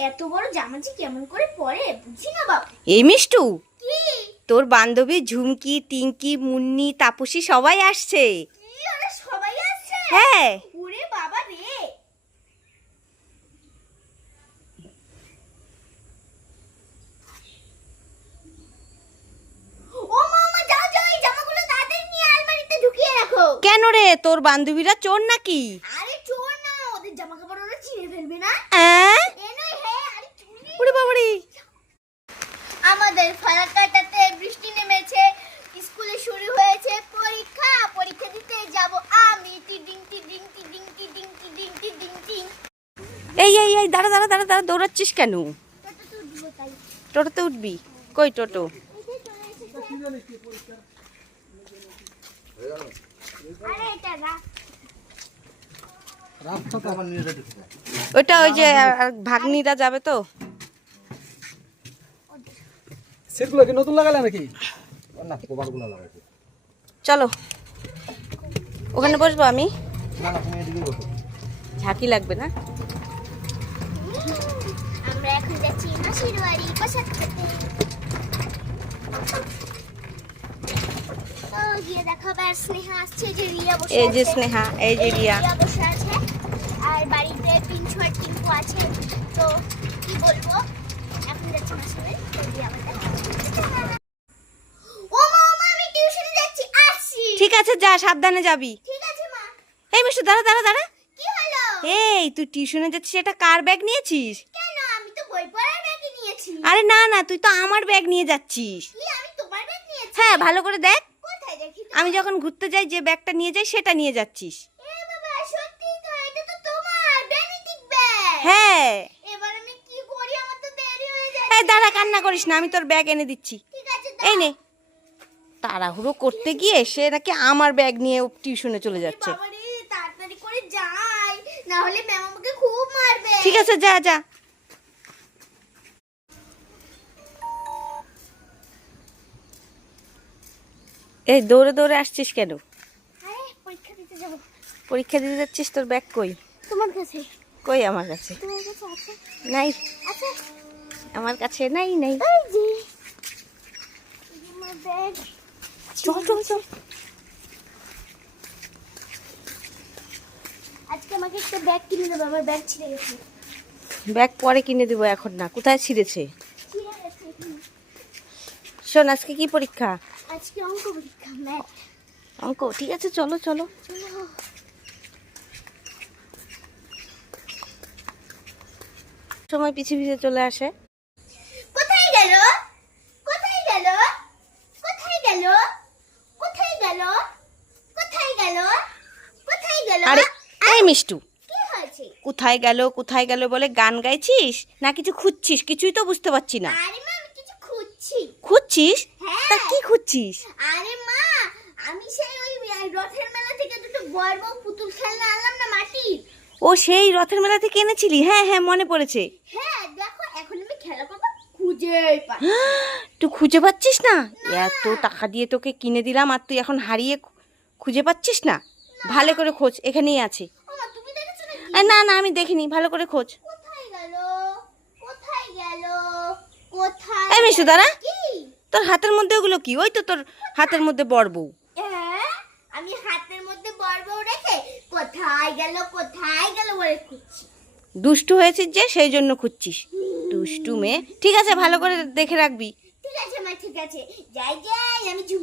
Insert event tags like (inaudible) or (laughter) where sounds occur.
এত বড় জামা যে কেমন করে পরে? বুঝি না বাবা এই মিষ্টু কি? তোর বান্ধবী ঝুমকি টিঙ্কি মুন্নি তাপসী সবাই আসছে। কি? ওরা সবাই আছে হ্যাঁ। ওরে বাবা রে। কেন রে? তোর বান্ধবীরা চোর নাকি? আরে চোর না ওদের জামা কাপড় ওরা ছিঁড়ে ফেলবে না অ্যাঁ? এ নয় হ্যাঁ আরে চুরি ওরে বাবারে আমাদের ফারাক্কাটাতে বৃষ্টি নেমেছে স্কুলে শুরু হয়েছে পরীক্ষা। পরীক্ষা দিতে যাব আমি। টিডিং টিডিং টিডিং টিডিং টিডিং টিডিং টিং এই এই এই দাঁড়া দাঁড়া দাঁড়া দাঁড়া দৌড়াচ্ছিস কেন? টোটোতে উঠবি কই টোটো। ওটা ওই যে ভাগ্নিরা যাবে তো? সেটগুলো কি নতুন লাগালে নাকি? না কভারগুলো লাগাইছে। চলো। ওখানে বসবো আমি? না না তুমি এদিকে বসো। ঝাঁকি লাগবে না? আমরা এখন যাচ্ছি মাসির বাড়ি প্রসাদ খেতে। ও গিয়ে দেখো আবার স্নেহা আসছে যে রিয়া বসে এই যে স্নেহা এই যে রিয়া। বসে আছে। আর বাড়িতে পিঞ্চু আর টিঙ্কু আছে। তো কি বলব? এখন যাচ্ছি মাসির বাড়ি তো রিয়া আবার দেখা হবে। ও মা মা আমি টিউশনে যাচ্ছি আসছি ঠিক আছে যা সাবধানে যাবি। এই মিষ্টু দাঁড়া দাঁড়া দাঁড়া। এই তুই টিউশনে যাচ্ছিস এটা কার ব্যাগ নিয়েছিস? আরে না না তুই তো আমার ব্যাগ নিয়ে যাচ্ছিস। হ্যাঁ ভালো করে দেখ? আমি যখন ঘুরতে যাই যে ব্যাগটা নিয়ে যাই সেটা নিয়ে যাচ্ছিস। হ্যাঁ। দাঁড়া কান্না করিস না আমি তোর ব্যাগ এনে দিচ্ছি। এই নে। তাড়াহুড়ো করতে গিয়ে সে নাকি আমার ব্যাগ নিয়ে টিউশনে চলে যাচ্ছে। ঠিক আছে যা যা। এই দৌড়ে দৌড়ে আসছিস কেন? পরীক্ষা দিতে যাব। পরীক্ষা দিতে যাচ্ছিস তোর ব্যাগ কই? তোমার কাছে। কই আমার কাছে? নাই। আমার কাছে নাই নাই। চল চল চল। আজকে আমাকে একটা ব্যাগ কিনে দেবো আমার ব্যাগ ছিঁড়ে গেছে। ব্যাগ পরে কিনে দেবো এখন না কোথায় ছিঁড়েছে। শোন আজকে কি পরীক্ষা? আজকে অঙ্ক পরীক্ষা ম্যাথ। অঙ্ক ঠিক আছে চলো চলো। চলো। সময় পিছিয়ে পিছিয়ে চলে আসে কোথায় গেল কোথায় গেল কোথায় গেল কোথায় গেল কোথায় গেল কোথায় গেল আরে এই মিষ্টু। কি হয়েছে? কোথায় গেল কোথায় গেল বলে গান গাইছিস? না কিছু খুঁজছিস? কিছুই তো বুঝতে পারছি না। আরে মা আমি কিছু খুঁজছি। খুঁজছিস? হ্যাঁ। তা কি খুঁজছিস? আরে মা আমি সেই ওই রথের মেলা থেকে দুটো বড় বড় পুতুল খেলনা আনলাম না মাটির। ও সেই রথের মেলা থেকে এনেছিলি? হ্যাঁ হ্যাঁ মনে পড়েছে। হ্যাঁ দেখো এখন আমি খেলা করব খুঁজেই পাই (gasps) তুই খুঁজে পাচ্ছিস না? এত টাকা দিয়ে তোকে কিনে দিলাম আর তুই এখন হারিয়ে খুঁজে পাচ্ছিস না? ভালো করে খোঁজ এখানেই আছে। না না আমি দেখিনি ভালো করে খোঁজ। এই গেল? দাঁড়া। তোর হাতের মধ্যে ওগুলো কি? ওই তো তোর হাতের মধ্যে বড় বউ। আমি হাতের মধ্যে বড় বড় রেখে কোথায় গেল কোথায় গেল বলে খুঁজছি। দুষ্টু হয়েছিস যে সেই জন্য খুঁজছিস। দুষ্টু মেয়ে। ঠিক আছে ভালো করে দেখে রাখবি। ঠিক আছে মা ঠিক আছে। যাই যাই আমি ঝুম